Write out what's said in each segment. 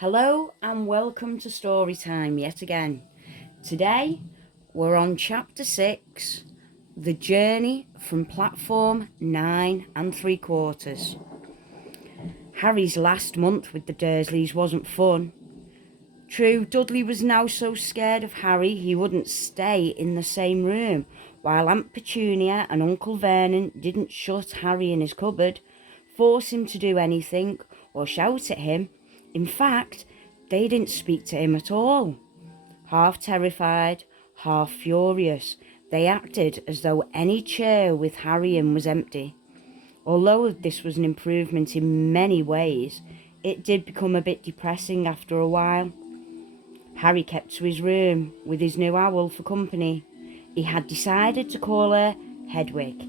Hello and welcome to Storytime yet again. Today we're on chapter 6, The Journey from Platform 9 3/4. Harry's last month with the Dursleys wasn't fun. True, Dudley was now so scared of Harry he wouldn't stay in the same room, while Aunt Petunia and Uncle Vernon didn't shut Harry in his cupboard, force him to do anything, or shout at him. In fact, they didn't speak to him at all. Half terrified, half furious, they acted as though any chair with Harry in was empty. Although this was an improvement in many ways, it did become a bit depressing after a while. Harry kept to his room with his new owl for company. He had decided to call her Hedwig,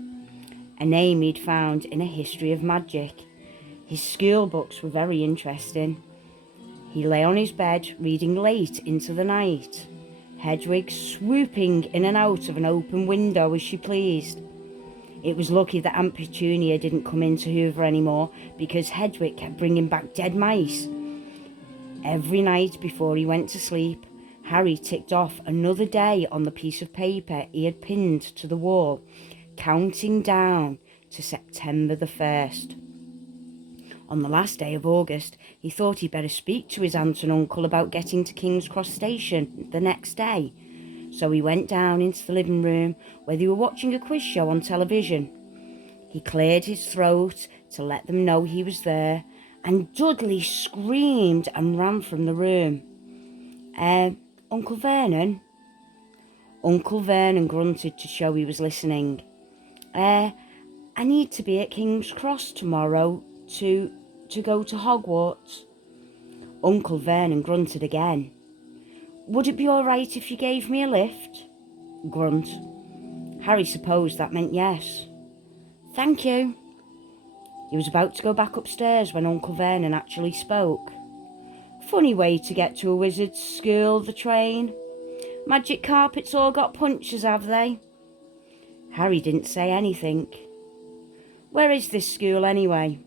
a name he'd found in a history of magic. His school books were very interesting. He lay on his bed reading late into the night, Hedwig swooping in and out of an open window as she pleased. It was lucky that Aunt Petunia didn't come in to hoover anymore, because Hedwig kept bringing back dead mice. Every night before he went to sleep, Harry ticked off another day on the piece of paper he had pinned to the wall, counting down to September the 1st. On the last day of August, he thought he'd better speak to his aunt and uncle about getting to King's Cross Station the next day. So he went down into the living room where they were watching a quiz show on television. He cleared his throat to let them know he was there, and Dudley screamed and ran from the room. Uncle Vernon? Uncle Vernon grunted to show he was listening. I need to be at King's Cross tomorrow to go to Hogwarts. Uncle Vernon grunted again. Would it be all right if you gave me a lift? Grunt. Harry supposed that meant yes. Thank you. He was about to go back upstairs when Uncle Vernon actually spoke. Funny way to get to a wizard's school, the train. Magic carpets all got punches, have they? Harry didn't say anything. Where is this school anyway?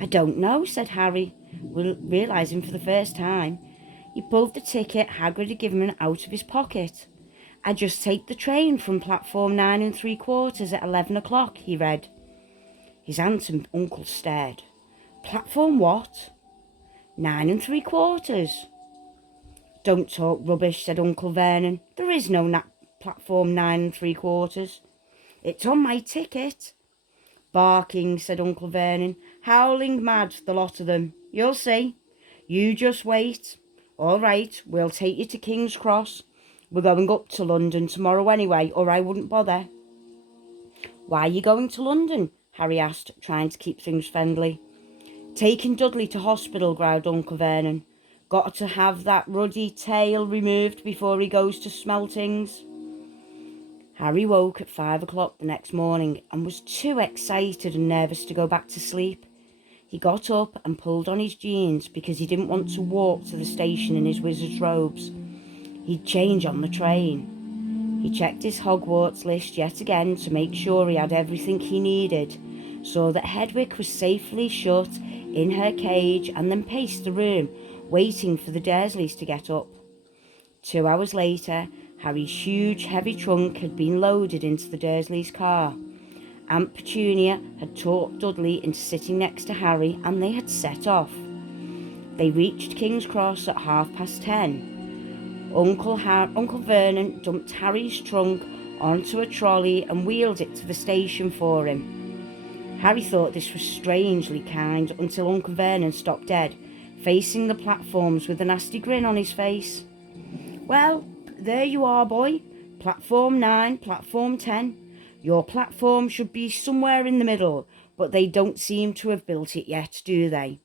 I don't know, said Harry, realising for the first time. He pulled the ticket Hagrid had given him out of his pocket. I just take the train from platform 9 3/4 at 11 o'clock, he read. His aunt and uncle stared. Platform what? 9 3/4. Don't talk rubbish, said Uncle Vernon. There is no platform 9 3/4. It's on my ticket. Barking, said Uncle Vernon. Howling mad, the lot of them. You'll see. You just wait. All right, we'll take you to King's Cross. We're going up to London tomorrow anyway, or I wouldn't bother. Why are you going to London? Harry asked, trying to keep things friendly. Taking Dudley to hospital, growled Uncle Vernon. Got to have that ruddy tail removed before he goes to Smeltings. Harry woke at 5 o'clock the next morning and was too excited and nervous to go back to sleep. He got up and pulled on his jeans because he didn't want to walk to the station in his wizard's robes. He'd change on the train. He checked his Hogwarts list yet again to make sure he had everything he needed, saw that Hedwig was safely shut in her cage, and then paced the room, waiting for the Dursleys to get up. 2 hours later, Harry's huge, heavy trunk had been loaded into the Dursleys' car. Aunt Petunia had talked Dudley into sitting next to Harry, and they had set off. They reached King's Cross at 10:30. Uncle Vernon dumped Harry's trunk onto a trolley and wheeled it to the station for him. Harry thought this was strangely kind until Uncle Vernon stopped dead, facing the platforms with a nasty grin on his face. Well, there you are, boy. Platform 9, platform 10. Your platform should be somewhere in the middle, but they don't seem to have built it yet, do they?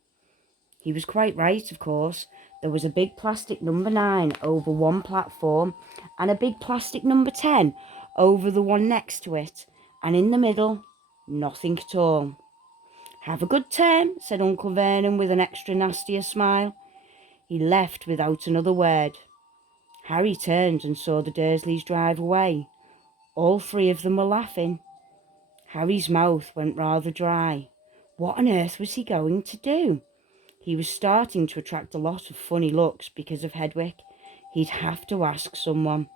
He was quite right, of course. There was a big plastic number 9 over one platform and a big plastic number 10 over the one next to it, and in the middle, nothing at all. Have a good term, said Uncle Vernon with an extra nastier smile. He left without another word. Harry turned and saw the Dursleys drive away. All 3 of them were laughing. Harry's mouth went rather dry. What on earth was he going to do? He was starting to attract a lot of funny looks because of Hedwig. He'd have to ask someone.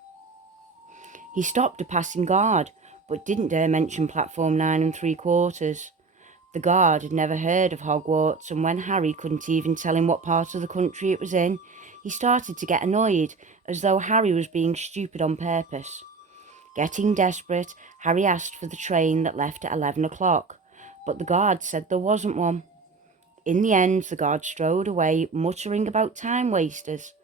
He stopped a passing guard, but didn't dare mention platform 9 3/4. The guard had never heard of Hogwarts, and when Harry couldn't even tell him what part of the country it was in, he started to get annoyed, as though Harry was being stupid on purpose. Getting desperate, Harry asked for the train that left at 11 o'clock, but the guard said there wasn't one. In the end, the guard strode away, muttering about time wasters.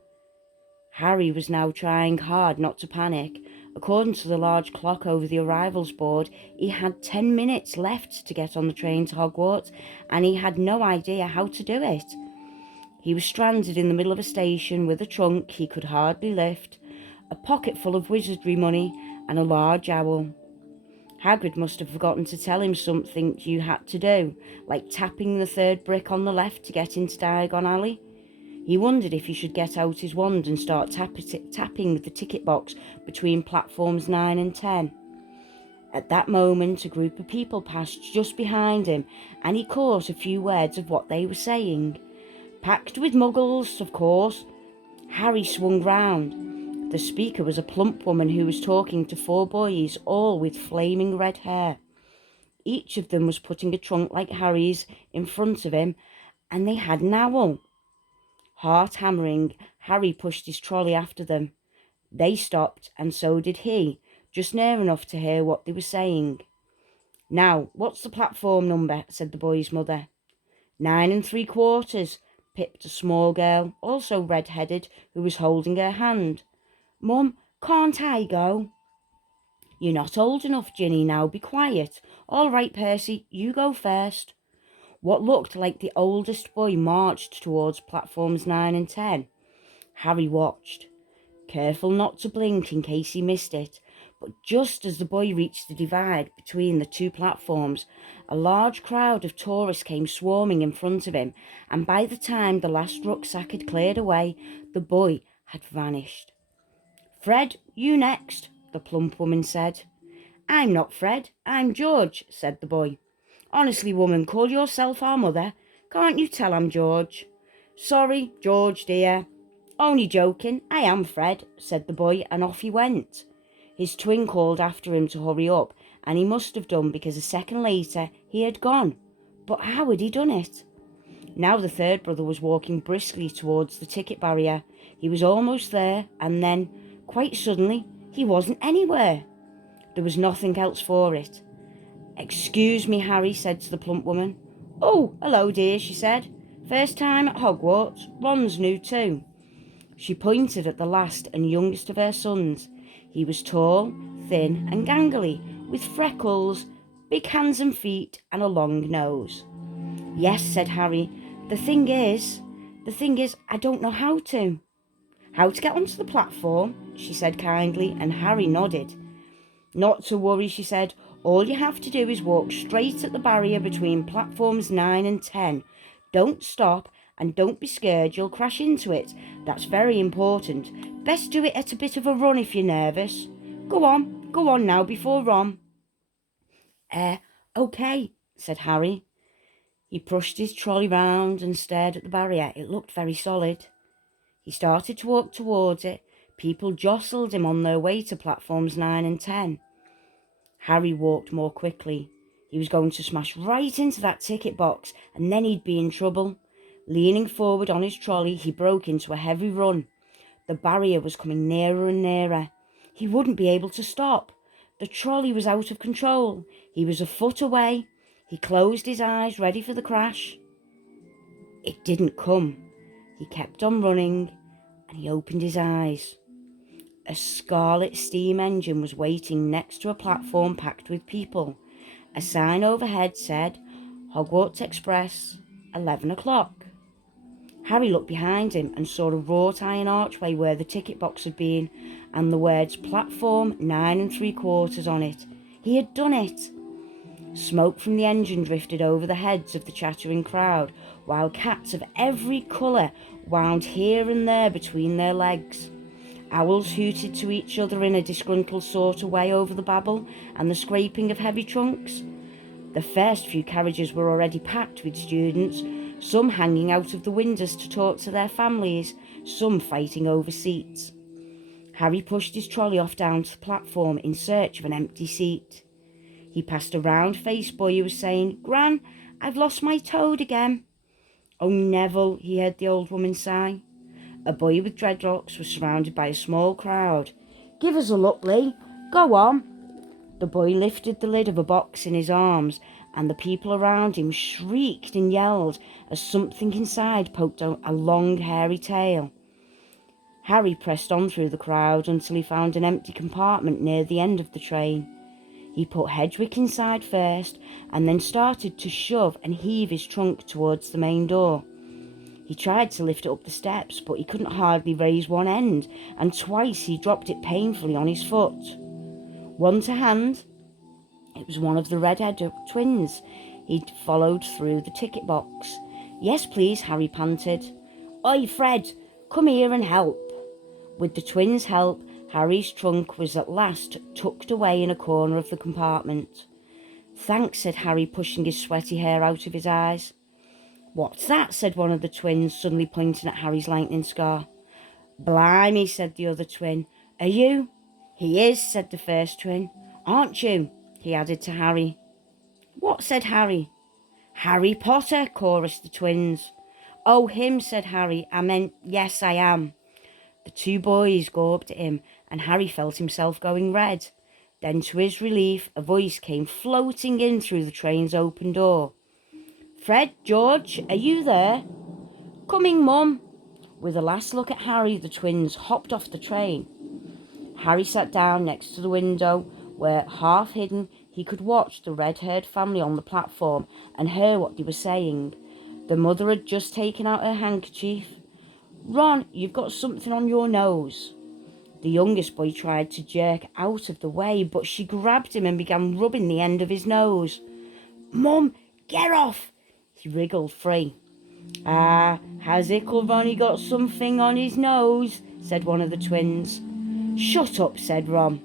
Harry was now trying hard not to panic. According to the large clock over the arrivals board, he had 10 minutes left to get on the train to Hogwarts, and he had no idea how to do it. He was stranded in the middle of a station with a trunk he could hardly lift, a pocket full of wizardry money, and a large owl. Hagrid must have forgotten to tell him something you had to do, like tapping the third brick on the left to get into Diagon Alley. He wondered if he should get out his wand and start tapping the ticket box between platforms 9 and 10. At that moment, a group of people passed just behind him, and he caught a few words of what they were saying. Packed with muggles, of course. Harry swung round. The speaker was a plump woman who was talking to 4 boys, all with flaming red hair. Each of them was putting a trunk like Harry's in front of him, and they had an owl. Heart hammering, Harry pushed his trolley after them. They stopped, and so did he, just near enough to hear what they were saying. Now, what's the platform number? Said the boy's mother. 9 3/4, pipped a small girl, also red-headed, who was holding her hand. Mum, can't I go? You're not old enough, Ginny, now be quiet. All right, Percy, you go first. What looked like the oldest boy marched towards platforms 9 and 10. Harry watched, careful not to blink in case he missed it, but just as the boy reached the divide between the 2 platforms, a large crowd of tourists came swarming in front of him, and by the time the last rucksack had cleared away, the boy had vanished. Fred, you next, the plump woman said. I'm not Fred, I'm George, said the boy. Honestly, woman, call yourself our mother. Can't you tell I'm George? Sorry, George, dear. Only joking, I am Fred, said the boy, and off he went. His twin called after him to hurry up, and he must have done because a second later he had gone. But how had he done it? Now the third brother was walking briskly towards the ticket barrier. He was almost there, and then, quite suddenly, he wasn't anywhere. There was nothing else for it. Excuse me, Harry said to the plump woman. Oh, hello, dear, she said. First time at Hogwarts. Ron's new too. She pointed at the last and youngest of her sons. He was tall, thin and gangly, with freckles, big hands and feet, and a long nose. Yes, said Harry. The thing is, I don't know how to. How to get onto the platform, she said kindly, and Harry nodded. Not to worry, she said. All you have to do is walk straight at the barrier between platforms 9 and 10. Don't stop, and don't be scared you'll crash into it. That's very important. Best do it at a bit of a run if you're nervous. Go on now before Ron. Okay, said Harry. He pushed his trolley round and stared at the barrier. It looked very solid. He started to walk towards it. People jostled him on their way to platforms 9 and 10. Harry walked more quickly. He was going to smash right into that ticket box, and then he'd be in trouble. Leaning forward on his trolley, he broke into a heavy run. The barrier was coming nearer and nearer. He wouldn't be able to stop. The trolley was out of control. He was a foot away. He closed his eyes, ready for the crash. It didn't come. He kept on running, and he opened his eyes. A scarlet steam engine was waiting next to a platform packed with people. A sign overhead said, Hogwarts Express, 11 o'clock. Harry looked behind him and saw a wrought iron archway where the ticket box had been, and the words platform 9 3/4 on it. He had done it. Smoke from the engine drifted over the heads of the chattering crowd, while cats of every colour wound here and there between their legs. Owls hooted to each other in a disgruntled sort of way over the babble and the scraping of heavy trunks. The first few carriages were already packed with students some hanging out of the windows to talk to their families, some fighting over seats. Harry pushed his trolley off down to the platform in search of an empty seat. He passed a round-faced boy who was saying, "Gran, I've lost my toad again." "Oh, Neville," he heard the old woman sigh. A boy with dreadlocks was surrounded by a small crowd. "Give us a look, Lee. Go on." The boy lifted the lid of a box in his arms, and the people around him shrieked and yelled as something inside poked out a long, hairy tail. Harry pressed on through the crowd until he found an empty compartment near the end of the train. He put Hedwig inside first, and then started to shove and heave his trunk towards the main door. He tried to lift it up the steps, but he couldn't hardly raise one end, and twice he dropped it painfully on his foot. One to hand, it was one of the red-headed twins he'd followed through the ticket box. "Yes, please," Harry panted. "Oi, Fred, come here and help." With the twins' help, Harry's trunk was at last tucked away in a corner of the compartment. "Thanks," said Harry, pushing his sweaty hair out of his eyes. "What's that?" said one of the twins, suddenly pointing at Harry's lightning scar. "Blimey," said the other twin. "Are you?" "He is," said the first twin. "Aren't you?" he added to Harry. "What?" said Harry. "Harry Potter," chorused the twins. "Oh, him," said Harry. "I meant, yes, I am." The two boys gawped at him, and Harry felt himself going red. Then, to his relief, a voice came floating in through the train's open door. "Fred, George, are you there?" "Coming, Mum." With a last look at Harry, the twins hopped off the train. Harry sat down next to the window, where, half hidden, he could watch the red-haired family on the platform and hear what they were saying. The mother had just taken out her handkerchief. "Ron, you've got something on your nose." The youngest boy tried to jerk out of the way, but she grabbed him and began rubbing the end of his nose. "Mum, get off!" He wriggled free. "Ah, has Ickle Ronnie got something on his nose?" said one of the twins. "Shut up," said Ron.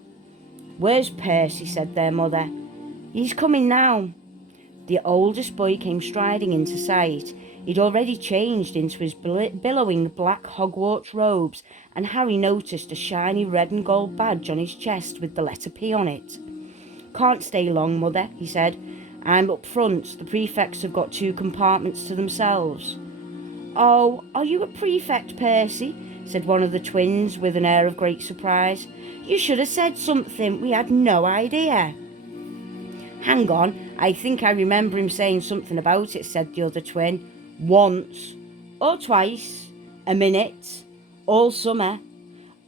"Where's Percy?" said their mother. "He's coming now." The oldest boy came striding into sight. He'd already changed into his billowing black Hogwarts robes, and Harry noticed a shiny red and gold badge on his chest with the letter P on it. "Can't stay long, Mother," he said. "I'm up front. The prefects have got 2 compartments to themselves." "Oh, are you a prefect, Percy?" said one of the twins with an air of great surprise. "You should have said something. We had no idea." "Hang on, I think I remember him saying something about it," said the other twin. "Once, or twice, a minute, all summer."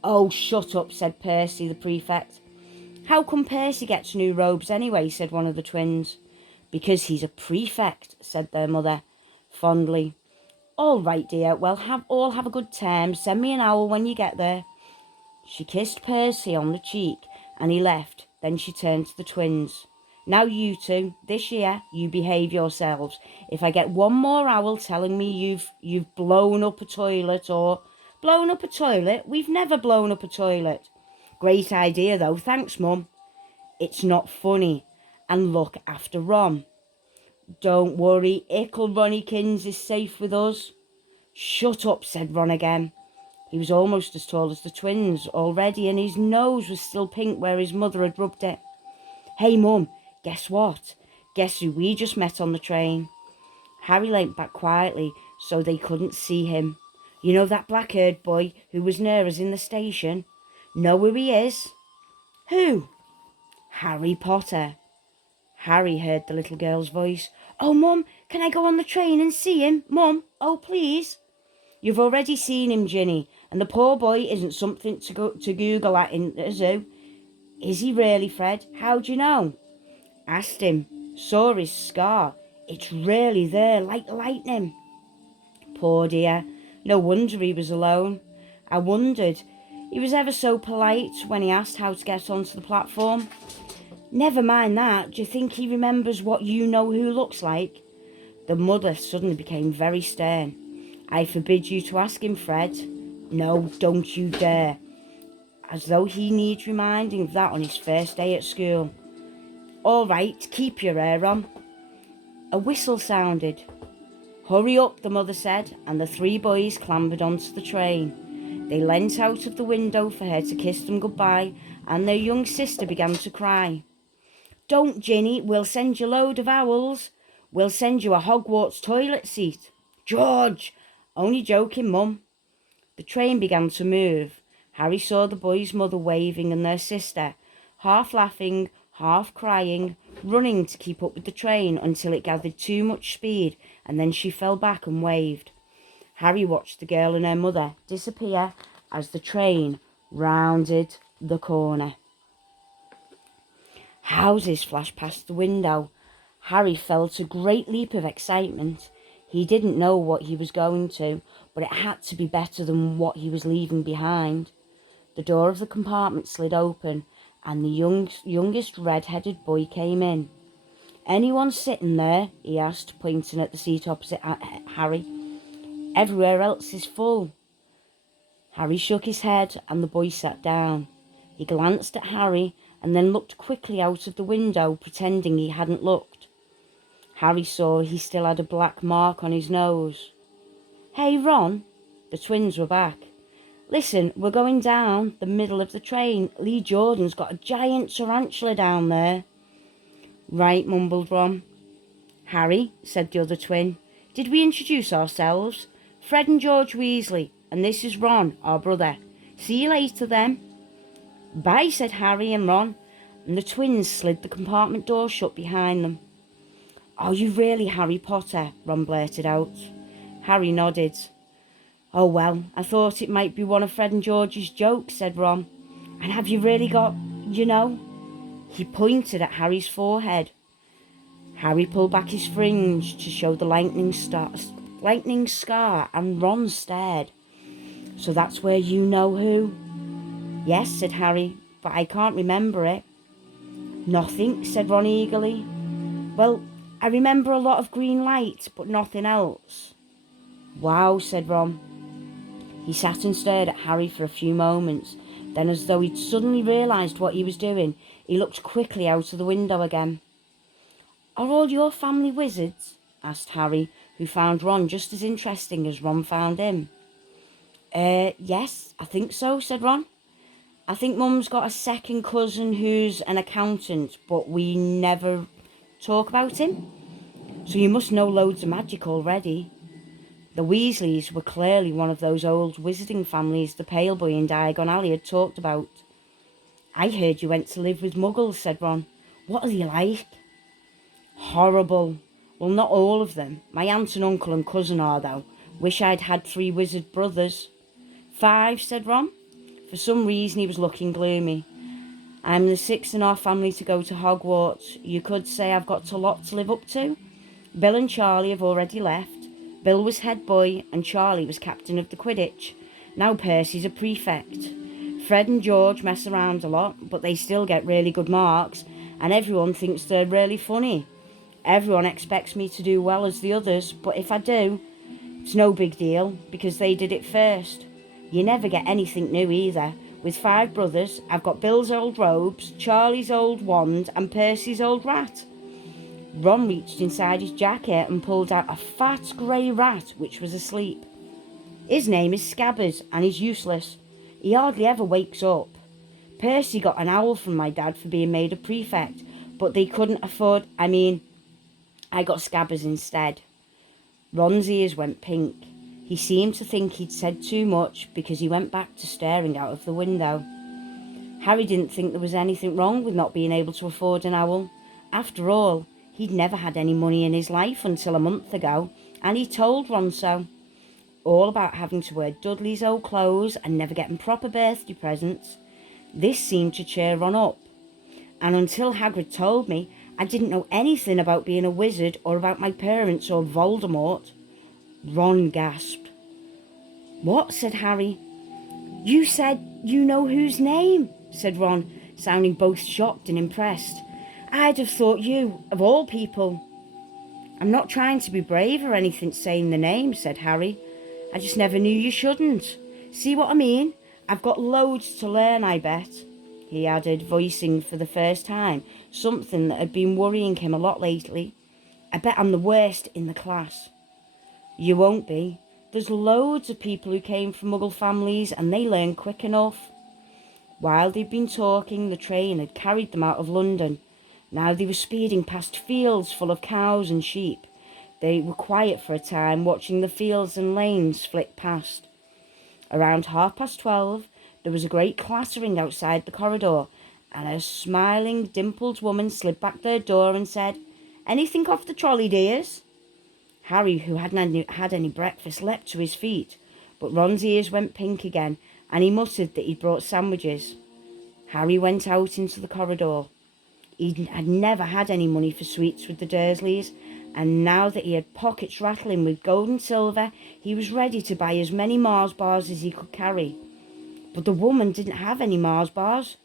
"Oh, shut up," said Percy, the prefect. "How come Percy gets new robes anyway?" said one of the twins. "Because he's a prefect," said their mother fondly. "All right, dear. Well, all have a good term. Send me an owl when you get there." She kissed Percy on the cheek, and he left. Then she turned to the twins. "Now you two, this year, you behave yourselves. If I get one more owl telling me you've blown up a toilet or..." "Blown up a toilet? We've never blown up a toilet." "Great idea, though. Thanks, Mum." "It's not funny. And look after Ron." "Don't worry, Ickle Ronnykins is safe with us." "Shut up," said Ron again. He was almost as tall as the twins already, and his nose was still pink where his mother had rubbed it. "Hey, Mum, guess what? Guess who we just met on the train?" Harry leant back quietly so they couldn't see him. "You know that black-haired boy who was near us in the station? Know who he is?" "Who?" "Harry Potter." Harry heard the little girl's voice. "Oh, Mum, can I go on the train and see him? Mum, oh, please." "You've already seen him, Ginny, and the poor boy isn't something to Google at in the zoo." "Is he really, Fred? How do you know?" "Asked him. Saw his scar. It's really there, like lightning." Poor dear. No wonder he was alone. I wondered. He was ever so polite when he asked how to get onto the platform. "Never mind that. Do you think he remembers what you know who looks like?" The mother suddenly became very stern. "I forbid you to ask him, Fred." "No, don't you dare." As though he needs reminding of that on his first day at school. "All right, keep your hair on." A whistle sounded. Hurry up, the mother said, and the three boys clambered onto the train. They leant out of the window for her to kiss them goodbye, and their young sister began to cry. Don't, Ginny, we'll send you a load of owls. We'll send you a Hogwarts toilet seat. George! Only joking, Mum. The train began to move. Harry saw the boys' mother waving and their sister, half laughing, half crying, running to keep up with the train until it gathered too much speed, and then she fell back and waved. Harry watched the girl and her mother disappear as the train rounded the corner. Houses flashed past the window. Harry felt a great leap of excitement. He didn't know what he was going to, but it had to be better than what he was leaving behind. The door of the compartment slid open, and the youngest red-headed boy came in. Anyone sitting there? He asked, pointing at the seat opposite Harry. Everywhere else is full. Harry shook his head, and the boy sat down. He glanced at Harry and then looked quickly out of the window, pretending he hadn't looked. Harry saw he still had a black mark on his nose. Hey, Ron. The twins were back. Listen, we're going down the middle of the train. Lee Jordan's got a giant tarantula down there. Right, mumbled Ron. Harry, said the other twin, did we introduce ourselves? Fred and George Weasley, and this is Ron, our brother. See you later, then. Bye, said Harry and Ron, and the twins slid the compartment door shut behind them. Are you really Harry Potter? Ron blurted out. Harry nodded. Oh, well, I thought it might be one of Fred and George's jokes, said Ron. And have you really got, you know? He pointed at Harry's forehead. Harry pulled back his fringe to show the lightning scar, and Ron stared. So that's where you know who? Yes, said Harry, but I can't remember it. Nothing, said Ron eagerly. Well, I remember a lot of green light, but nothing else. Wow, said Ron. He sat and stared at Harry for a few moments. Then, as though he'd suddenly realised what he was doing, he looked quickly out of the window again. Are all your family wizards? Asked Harry, who found Ron just as interesting as Ron found him. Yes, I think so, said Ron. I think Mum's got a second cousin who's an accountant, but we never talk about him. So you must know loads of magic already. The Weasleys were clearly one of those old wizarding families the Pale Boy in Diagon Alley had talked about. I heard you went to live with Muggles, said Ron. What are they like? Horrible. Well, not all of them. My aunt and uncle and cousin are, though. Wish I'd had 3 wizard brothers. 5, said Ron. For some reason he was looking gloomy. I'm the 6th in our family to go to Hogwarts. You could say I've got a lot to live up to. Bill and Charlie have already left. Bill was head boy and Charlie was captain of the Quidditch. Now Percy's a prefect. Fred and George mess around a lot, but they still get really good marks, and everyone thinks they're really funny. Everyone expects me to do well as the others, but if I do, it's no big deal, because they did it first. You never get anything new either. With 5 brothers, I've got Bill's old robes, Charlie's old wand, and Percy's old rat. Ron reached inside his jacket and pulled out a fat grey rat which was asleep. His name is Scabbers, and he's useless. He hardly ever wakes up. Percy got an owl from my dad for being made a prefect, but they couldn't afford... I got Scabbers instead. Ron's ears went pink. He seemed to think he'd said too much because he went back to staring out of the window. Harry didn't think there was anything wrong with not being able to afford an owl. After all, he'd never had any money in his life until a month ago, and he told Ron so. All about having to wear Dudley's old clothes and never getting proper birthday presents. This seemed to cheer Ron up. And until Hagrid told me, I didn't know anything about being a wizard or about my parents or Voldemort. Ron gasped. What? Said Harry. You said you know whose name, said Ron, sounding both shocked and impressed. I'd have thought you, of all people. I'm not trying to be brave or anything saying the name, said Harry. I just never knew you shouldn't. See what I mean? I've got loads to learn, I bet, he added, voicing for the first time something that had been worrying him a lot lately. I bet I'm the worst in the class. You won't be. There's loads of people who came from Muggle families and they learn quick enough. While they'd been talking, the train had carried them out of London. Now they were speeding past fields full of cows and sheep. They were quiet for a time, watching the fields and lanes flick past. Around 12:30, there was a great clattering outside the corridor, and a smiling, dimpled woman slid back their door and said, "Anything off the trolley, dears?" Harry, who hadn't had any breakfast, leapt to his feet, but Ron's ears went pink again, and he muttered that he'd brought sandwiches. Harry went out into the corridor. He had never had any money for sweets with the Dursleys, and now that he had pockets rattling with gold and silver, he was ready to buy as many Mars bars as he could carry. But the woman didn't have any Mars bars.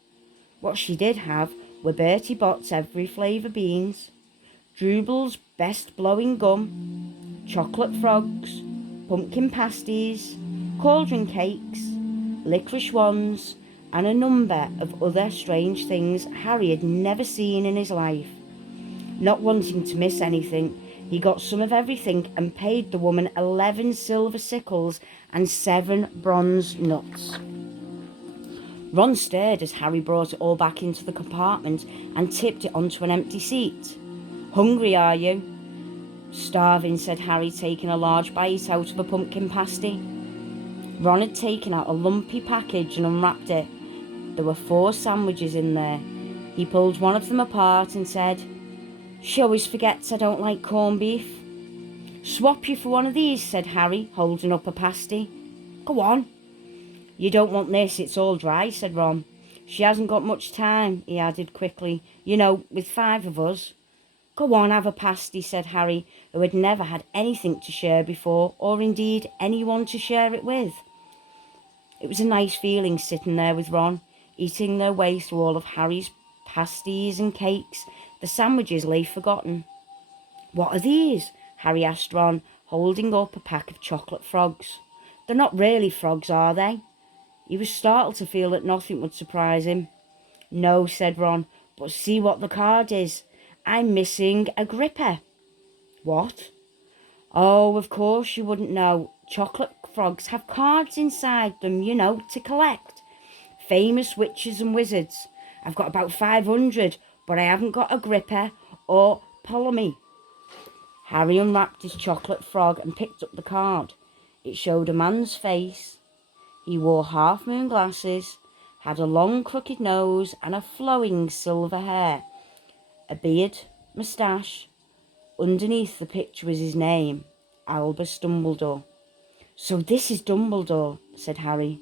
What she did have were Bertie Bott's every flavour beans, Drooble's best blowing gum, chocolate frogs, pumpkin pasties, cauldron cakes, licorice wands, and a number of other strange things Harry had never seen in his life. Not wanting to miss anything, he got some of everything and paid the woman 11 silver sickles and 7 bronze nuts. Ron stared as Harry brought it all back into the compartment and tipped it onto an empty seat. "Hungry, are you?" "Starving," said Harry, taking a large bite out of a pumpkin pasty. Ron had taken out a lumpy package and unwrapped it. There were 4 sandwiches in there. He pulled one of them apart and said, "She always forgets I don't like corned beef." "Swap you for one of these," said Harry, holding up a pasty. "Go on." "You don't want this, it's all dry," said Ron. "She hasn't got much time," he added quickly. "You know, with 5 of us." "Go on, have a pasty," said Harry, who had never had anything to share before, or indeed anyone to share it with. It was a nice feeling sitting there with Ron, eating their way through all of Harry's pasties and cakes. The sandwiches lay forgotten. "What are these?" Harry asked Ron, holding up a pack of chocolate frogs. "They're not really frogs, are they?" He was startled to feel that nothing would surprise him. "No," said Ron, "but see what the card is. I'm missing a gripper." "What?" "Oh, of course you wouldn't know. Chocolate frogs have cards inside them, you know, to collect. Famous witches and wizards. I've got about 500, but I haven't got a gripper or Ptolemy." Harry unwrapped his chocolate frog and picked up the card. It showed a man's face. He wore half-moon glasses, had a long crooked nose and a flowing silver hair, a beard, moustache. Underneath the picture was his name, Albus Dumbledore. "So this is Dumbledore," said Harry.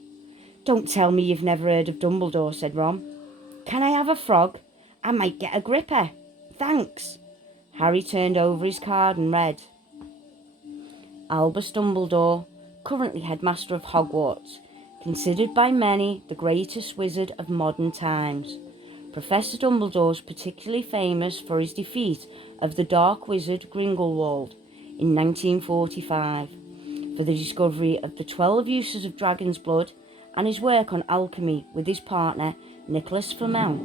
"Don't tell me you've never heard of Dumbledore," said Ron. "Can I have a frog? I might get a gripper. Thanks." Harry turned over his card and read, "Albus Dumbledore, currently headmaster of Hogwarts, considered by many the greatest wizard of modern times. Professor Dumbledore is particularly famous for his defeat of the dark wizard Grindelwald in 1945, for the discovery of the 12 uses of dragon's blood, and his work on alchemy with his partner Nicholas Flamel.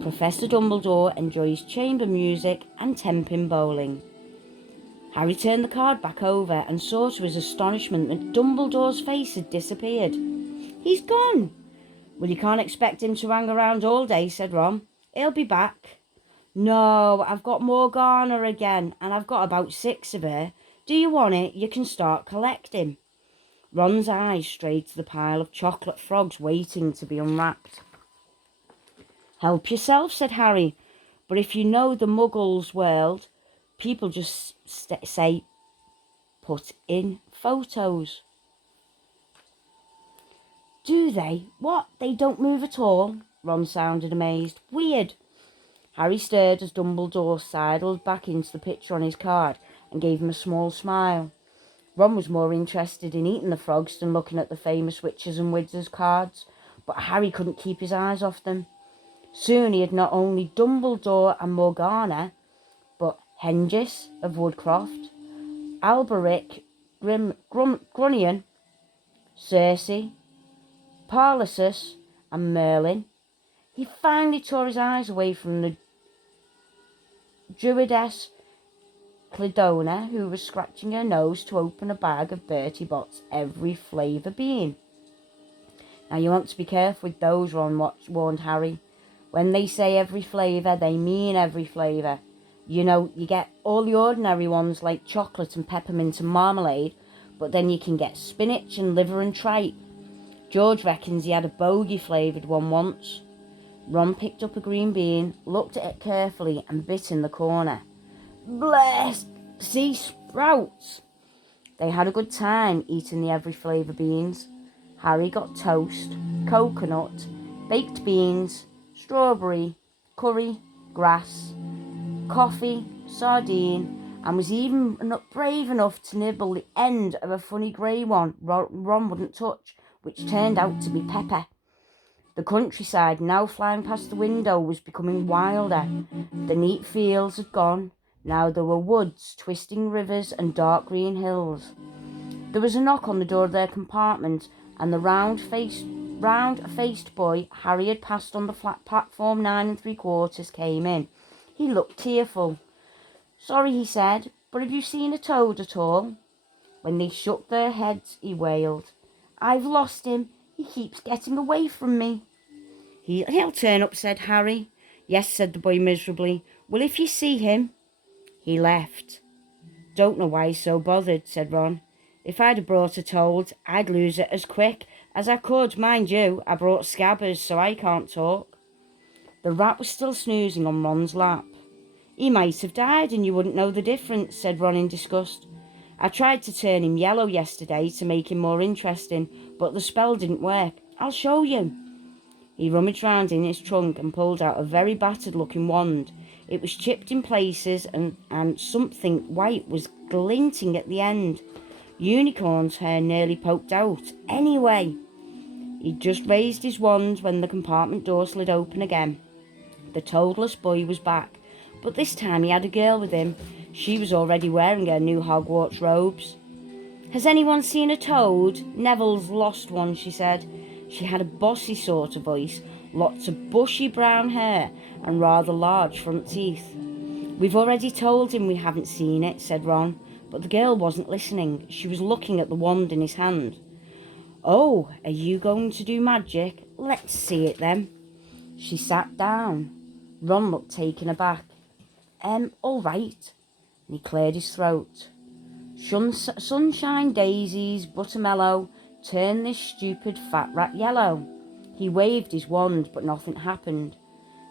Professor Dumbledore enjoys chamber music and ten-pin bowling." Harry turned the card back over and saw to his astonishment that Dumbledore's face had disappeared. "He's gone." "Well, you can't expect him to hang around all day," said Ron. "He'll be back." "No, I've got Morgana again, and I've got about 6 of her. Do you want it? You can start collecting." Ron's eyes strayed to the pile of chocolate frogs waiting to be unwrapped. "Help yourself," said Harry. "But if you know the Muggles world, people just say, put in photos." "Do they? What? They don't move at all?" Ron sounded amazed. "Weird." Harry stared as Dumbledore sidled back into the picture on his card and gave him a small smile. Ron was more interested in eating the frogs than looking at the famous witches and wizards cards, but Harry couldn't keep his eyes off them. Soon he had not only Dumbledore and Morgana, but Hengist of Woodcroft, Alberic Grunion, Cersei, Paralysus, and Merlin. He finally tore his eyes away from the Druidess Cladona, who was scratching her nose to open a bag of Bertie Bott's every flavour bean. Now you want to be careful with those, Ron warned Harry. When they say every flavour, they mean every flavour. You know, you get all the ordinary ones like chocolate and peppermint and marmalade, but then you can get spinach and liver and tripe. George reckons he had a bogey flavoured one once. Ron picked up a green bean, looked at it carefully and bit in the corner. Bless! See, sprouts! They had a good time eating the every flavour beans. Harry got toast, coconut, baked beans, strawberry, curry, grass, coffee, sardine, and was even brave enough to nibble the end of a funny grey one Ron wouldn't touch, which turned out to be pepper. The countryside, now flying past the window, was becoming wilder. The neat fields had gone. Now there were woods, twisting rivers, and dark green hills. There was a knock on the door of their compartment, and the round-faced boy Harry had passed on the flat platform 9 3/4 came in. He looked tearful. "Sorry," he said, "but have you seen a toad at all?" When they shook their heads, he wailed, "I've lost him. He keeps getting away from me." He'll turn up," said Harry. "Yes," said the boy miserably. "Well, if you see him." He left. "Don't know why he's so bothered," said Ron. "If I'd have brought a toad, I'd lose it as quick as I could. Mind you, I brought Scabbers, so I can't talk." The rat was still snoozing on Ron's lap. "He might have died and you wouldn't know the difference," said Ron in disgust. "I tried to turn him yellow yesterday to make him more interesting, but the spell didn't work. I'll show you." He rummaged round in his trunk and pulled out a very battered-looking wand. It was chipped in places and something white was glinting at the end. Unicorn's hair nearly poked out. Anyway, he'd just raised his wand when the compartment door slid open again. The toadless boy was back, but this time he had a girl with him. She was already wearing her new Hogwarts robes. "Has anyone seen a toad? Neville's lost one," she said. She had a bossy sort of voice, lots of bushy brown hair and rather large front teeth. "We've already told him we haven't seen it," said Ron, but the girl wasn't listening. She was looking at the wand in his hand. "Oh, are you going to do magic? Let's see it then." She sat down. Ron looked taken aback. All right." And he cleared his throat. "Sunshine daisies, buttermellow, turn this stupid fat rat yellow." He waved his wand, but nothing happened.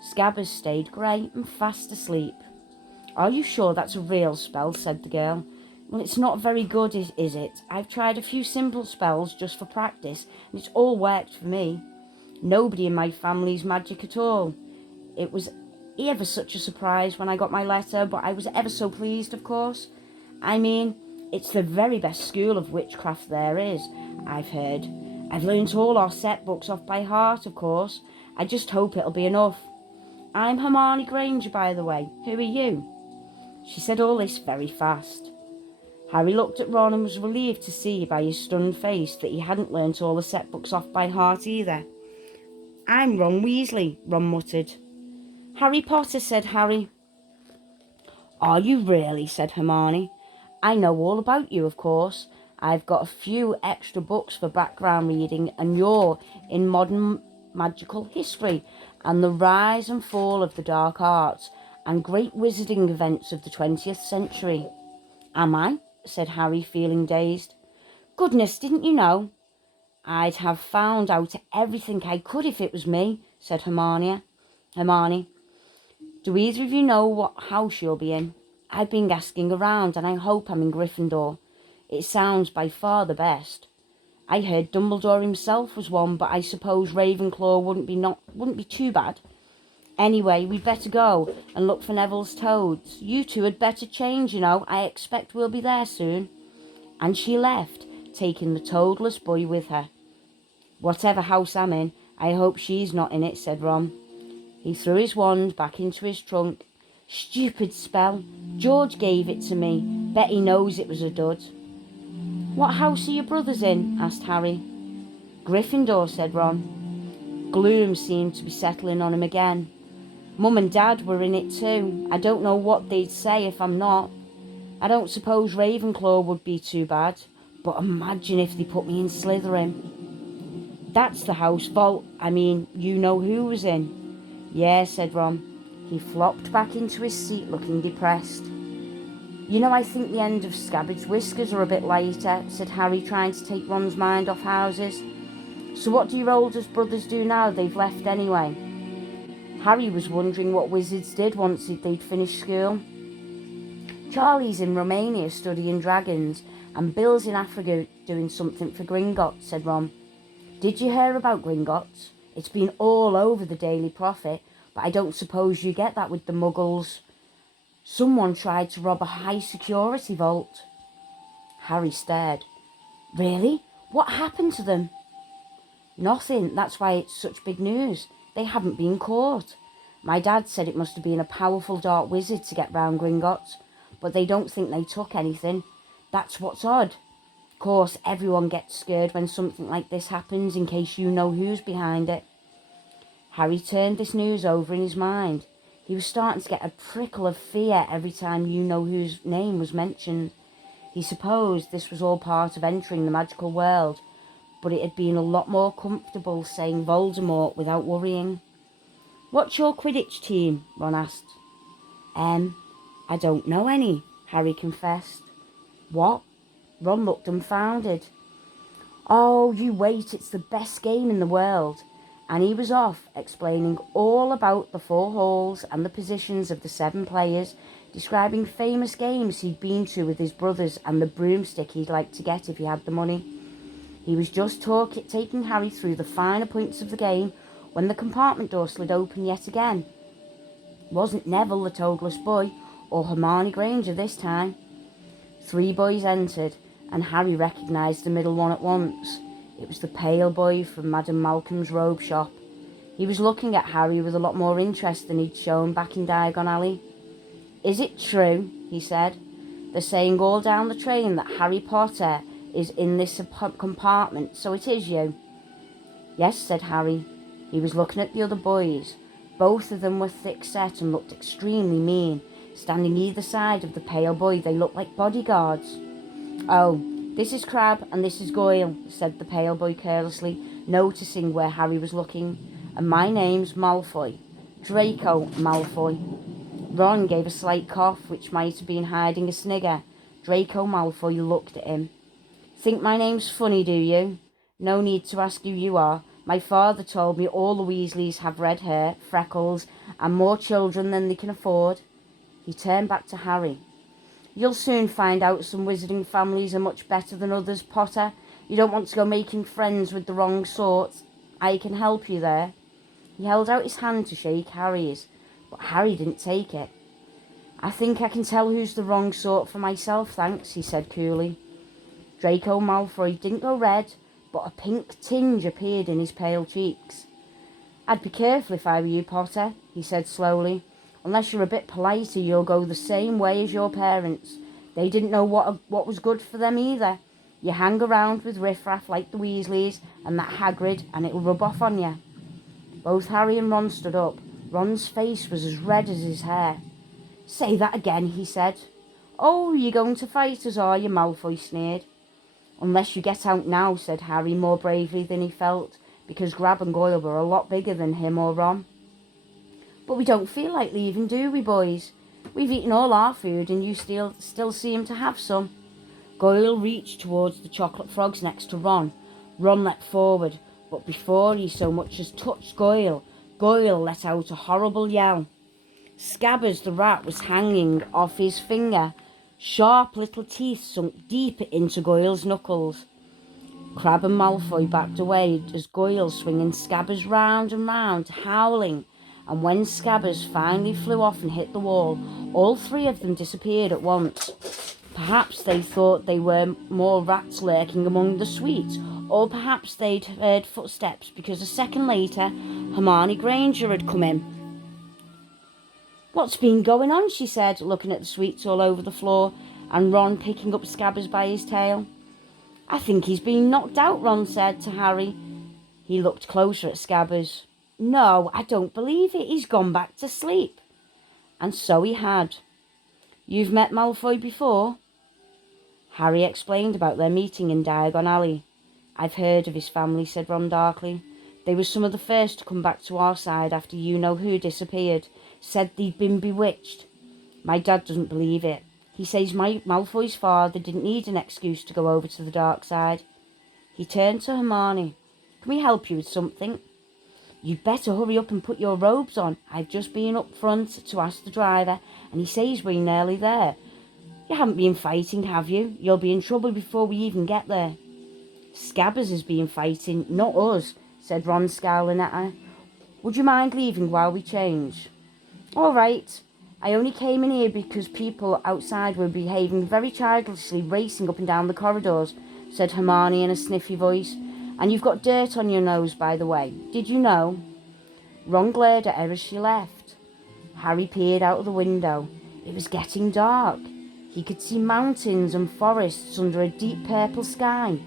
Scabbers stayed grey and fast asleep. "Are you sure that's a real spell?" said the girl. "Well, it's not very good, is it? I've tried a few simple spells just for practice, and it's all worked for me. Nobody in my family's magic at all. It was ever such a surprise when I got my letter, but I was ever so pleased, of course. I mean, it's the very best school of witchcraft there is, I've heard. I've learnt all our set books off by heart, of course. I just hope it'll be enough. I'm Hermione Granger, by the way. Who are you?" She said all this very fast. Harry looked at Ron and was relieved to see by his stunned face that he hadn't learnt all the set books off by heart either. "I'm Ron Weasley," Ron muttered. "Harry Potter," said Harry. "Are you really?" said Hermione. "I know all about you, of course. I've got a few extra books for background reading, and you're in modern magical history and the rise and fall of the dark arts and great wizarding events of the 20th century." "Am I?" said Harry, feeling dazed. "Goodness, didn't you know?" "I'd have found out everything I could if it was me," said Hermione. "Do either of you know what house you'll be in? I've been asking around and I hope I'm in Gryffindor. It sounds by far the best. I heard Dumbledore himself was one, but I suppose Ravenclaw wouldn't be too bad. Anyway, we'd better go and look for Neville's toads. You two had better change, you know. I expect we'll be there soon." And she left, taking the toadless boy with her. "Whatever house I'm in, I hope she's not in it," said Ron. He threw his wand back into his trunk. "Stupid spell. George gave it to me. Bet he knows it was a dud." "What house are your brothers in?" asked Harry. "Gryffindor," said Ron. Gloom seemed to be settling on him again. "Mum and Dad were in it too. I don't know what they'd say if I'm not." I don't suppose Ravenclaw would be too bad, but imagine if they put me in Slytherin. That's the house vault. I mean, you know who was in. Yeah, said Ron. He flopped back into his seat looking depressed. You know, I think the end of Scabbard's whiskers are a bit lighter, said Harry, trying to take Ron's mind off houses. So what do your oldest brothers do now they've left anyway? Harry was wondering what wizards did once they'd finished school. Charlie's in Romania studying dragons, and Bill's in Africa doing something for Gringotts, said Ron. Did you hear about Gringotts? It's been all over the Daily Prophet, but I don't suppose you get that with the Muggles. Someone tried to rob a high-security vault. Harry stared. Really? What happened to them? Nothing. That's why it's such big news. They haven't been caught. My dad said it must have been a powerful dark wizard to get round Gringotts, but they don't think they took anything. That's what's odd. Of course, everyone gets scared when something like this happens in case you know who's behind it. Harry turned this news over in his mind. He was starting to get a prickle of fear every time you know whose name was mentioned. He supposed this was all part of entering the magical world, but it had been a lot more comfortable saying Voldemort without worrying. What's your Quidditch team? Ron asked. I don't know any, Harry confessed. What? Ron looked dumbfounded. Oh, you wait, it's the best game in the world. And he was off, explaining all about the 4 halls and the positions of the 7 players, describing famous games he'd been to with his brothers and the broomstick he'd like to get if he had the money. He was just taking Harry through the finer points of the game when the compartment door slid open yet again. It wasn't Neville the toadless boy, or Hermione Granger this time. 3 boys entered, and Harry recognised the middle one at once. It was the pale boy from Madame Malcolm's robe shop. He was looking at Harry with a lot more interest than he'd shown back in Diagon Alley. Is it true, he said. They're saying all down the train that Harry Potter is in this compartment, so it is you. Yes, said Harry. He was looking at the other boys. Both of them were thick-set and looked extremely mean. Standing either side of the pale boy, they looked like bodyguards. Oh, this is Crabbe and this is Goyle, said the pale boy carelessly, noticing where Harry was looking. And my name's Malfoy. Draco Malfoy. Ron gave a slight cough, which might have been hiding a snigger. Draco Malfoy looked at him. Think my name's funny, do you? No need to ask who you are. My father told me all the Weasleys have red hair, freckles, and more children than they can afford. He turned back to Harry. You'll soon find out some wizarding families are much better than others, Potter. You don't want to go making friends with the wrong sort. I can help you there. He held out his hand to shake Harry's, but Harry didn't take it. I think I can tell who's the wrong sort for myself, thanks, he said coolly. Draco Malfoy didn't go red, but a pink tinge appeared in his pale cheeks. I'd be careful if I were you, Potter, he said slowly. Unless you're a bit politer, you'll go the same way as your parents. They didn't know what was good for them either. You hang around with riffraff like the Weasleys and that Hagrid, and it'll rub off on you. Both Harry and Ron stood up. Ron's face was as red as his hair. Say that again, he said. Oh, you're going to fight us, are you? Malfoy sneered. Unless you get out now, said Harry more bravely than he felt, because Crabbe and Goyle were a lot bigger than him or Ron. But we don't feel like leaving, do we, boys? We've eaten all our food and you still seem to have some. Goyle reached towards the chocolate frogs next to Ron. Ron leapt forward, but before he so much as touched Goyle, Goyle let out a horrible yell. Scabbers the rat was hanging off his finger. Sharp little teeth sunk deeper into Goyle's knuckles. Crabbe and Malfoy backed away as Goyle swinging Scabbers round and round, howling. And when Scabbers finally flew off and hit the wall, all 3 of them disappeared at once. Perhaps they thought they were more rats lurking among the sweets, or perhaps they'd heard footsteps because a second later Hermione Granger had come in. What's been going on, she said, looking at the sweets all over the floor, and Ron picking up Scabbers by his tail. I think he's been knocked out, Ron said to Harry. He looked closer at Scabbers. No, I don't believe it. He's gone back to sleep. And so he had. You've met Malfoy before? Harry explained about their meeting in Diagon Alley. I've heard of his family, said Ron darkly. They were some of the first to come back to our side after you-know-who disappeared. Said they'd been bewitched. My dad doesn't believe it. He says Malfoy's father didn't need an excuse to go over to the dark side. He turned to Hermione. Can we help you with something? You'd better hurry up and put your robes on. I've just been up front to ask the driver, and he says we're nearly there. You haven't been fighting, have you? You'll be in trouble before we even get there. Scabbers has been fighting, not us, said Ron, scowling at her. Would you mind leaving while we change? All right. I only came in here because people outside were behaving very childishly, racing up and down the corridors, said Hermione in a sniffy voice. And you've got dirt on your nose, by the way. Did you know? Ron glared at her as she left. Harry peered out of the window. It was getting dark. He could see mountains and forests under a deep purple sky.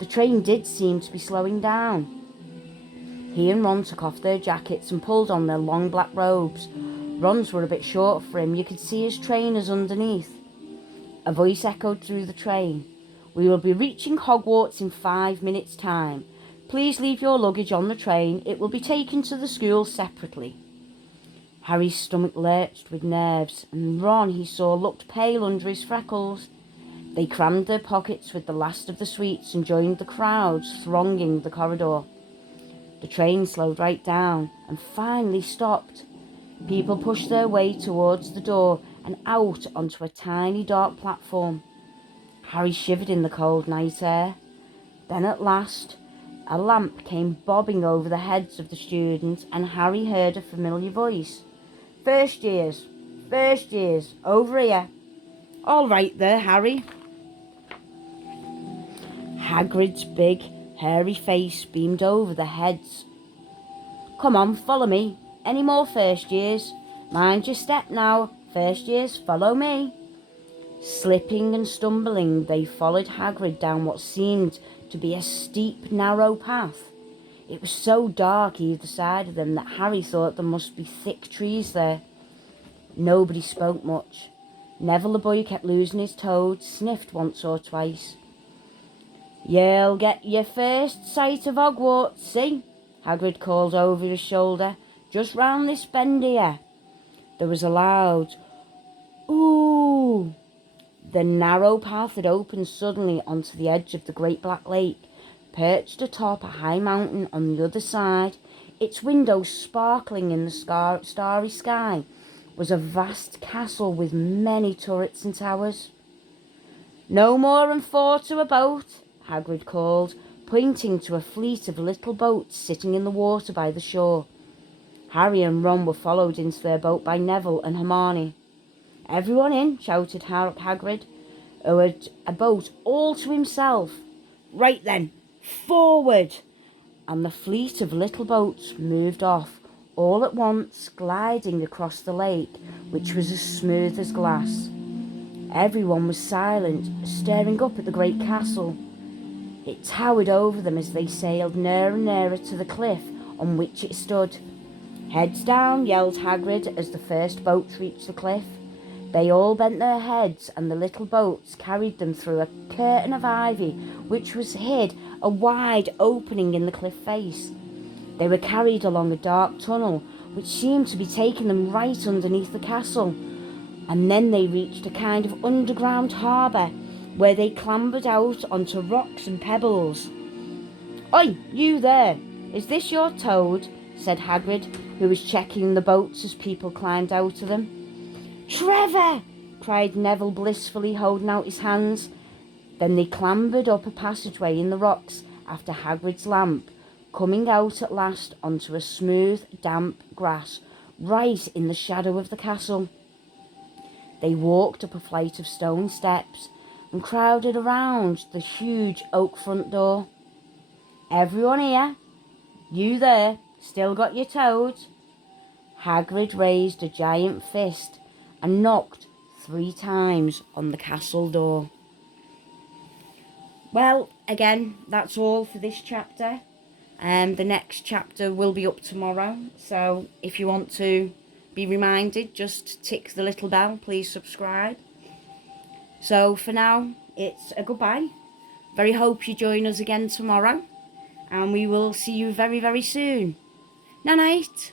The train did seem to be slowing down. He and Ron took off their jackets and pulled on their long black robes. Ron's were a bit short for him. You could see his trainers underneath. A voice echoed through the train. We will be reaching Hogwarts in 5 minutes' time. Please leave your luggage on the train. It will be taken to the school separately. Harry's stomach lurched with nerves, and Ron, he saw, looked pale under his freckles. They crammed their pockets with the last of the sweets and joined the crowds thronging the corridor. The train slowed right down and finally stopped. People pushed their way towards the door and out onto a tiny dark platform. Harry shivered in the cold night air. Then at last, a lamp came bobbing over the heads of the students, and Harry heard a familiar voice. First years, over here. All right there, Harry. Hagrid's big, hairy face beamed over the heads. Come on, follow me. Any more first years? Mind your step now. First years, follow me. Slipping and stumbling, they followed Hagrid down what seemed to be a steep, narrow path. It was so dark either side of them that Harry thought there must be thick trees there. Nobody spoke much. Neville the boy kept losing his toad, sniffed once or twice. You'll get your first sight of Hogwarts, see? Hagrid called over his shoulder. Just round this bend here. There was a loud ooh. The narrow path had opened suddenly onto the edge of the great black lake. Perched atop a high mountain on the other side, its windows sparkling in the starry sky, was a vast castle with many turrets and towers. No more than 4 to a boat, Hagrid called, pointing to a fleet of little boats sitting in the water by the shore. Harry and Ron were followed into their boat by Neville and Hermione. Everyone in, shouted Hagrid, who had a boat all to himself. Right then, forward! And the fleet of little boats moved off, all at once, gliding across the lake, which was as smooth as glass. Everyone was silent, staring up at the great castle. It towered over them as they sailed nearer and nearer to the cliff on which it stood. Heads down, yelled Hagrid as the first boats reached the cliff. They all bent their heads, and the little boats carried them through a curtain of ivy which was hid a wide opening in the cliff face. They were carried along a dark tunnel which seemed to be taking them right underneath the castle, and then they reached a kind of underground harbour where they clambered out onto rocks and pebbles. Oi, you there! Is this your toad? Said Hagrid, who was checking the boats as people climbed out of them. Trevor! Cried Neville blissfully, holding out his hands. Then they clambered up a passageway in the rocks after Hagrid's lamp, coming out at last onto a smooth, damp grass right in the shadow of the castle. They walked up a flight of stone steps and crowded around the huge oak front door. Everyone here? You there? Still got your toad? Hagrid raised a giant fist and knocked 3 times on the castle door. Well, again, that's all for this chapter. The next chapter will be up tomorrow, so if you want to be reminded, just tick the little bell, please subscribe. So for now, it's a goodbye. Very hope you join us again tomorrow, and we will see you very, very soon. Night night.